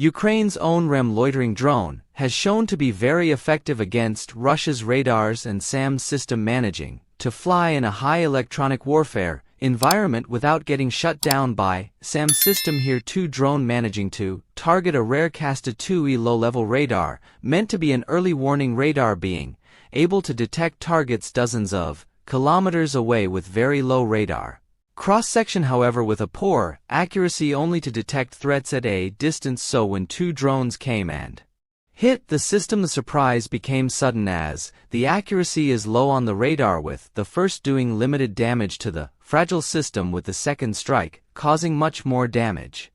Ukraine's own REM loitering drone has shown to be very effective against Russia's radars and SAM system, managing to fly in a high electronic warfare environment without getting shut down by SAM system. Here, two drone managing to target a rare Kasta-2E low-level radar, meant to be an early warning radar, being able to detect targets dozens of kilometers away with very low radar cross-section, however with a poor accuracy, only to detect threats at a distance. So when two drones came and hit the system, the surprise became sudden, as the accuracy is low on the radar, with the first doing limited damage to the fragile system, with the second strike causing much more damage.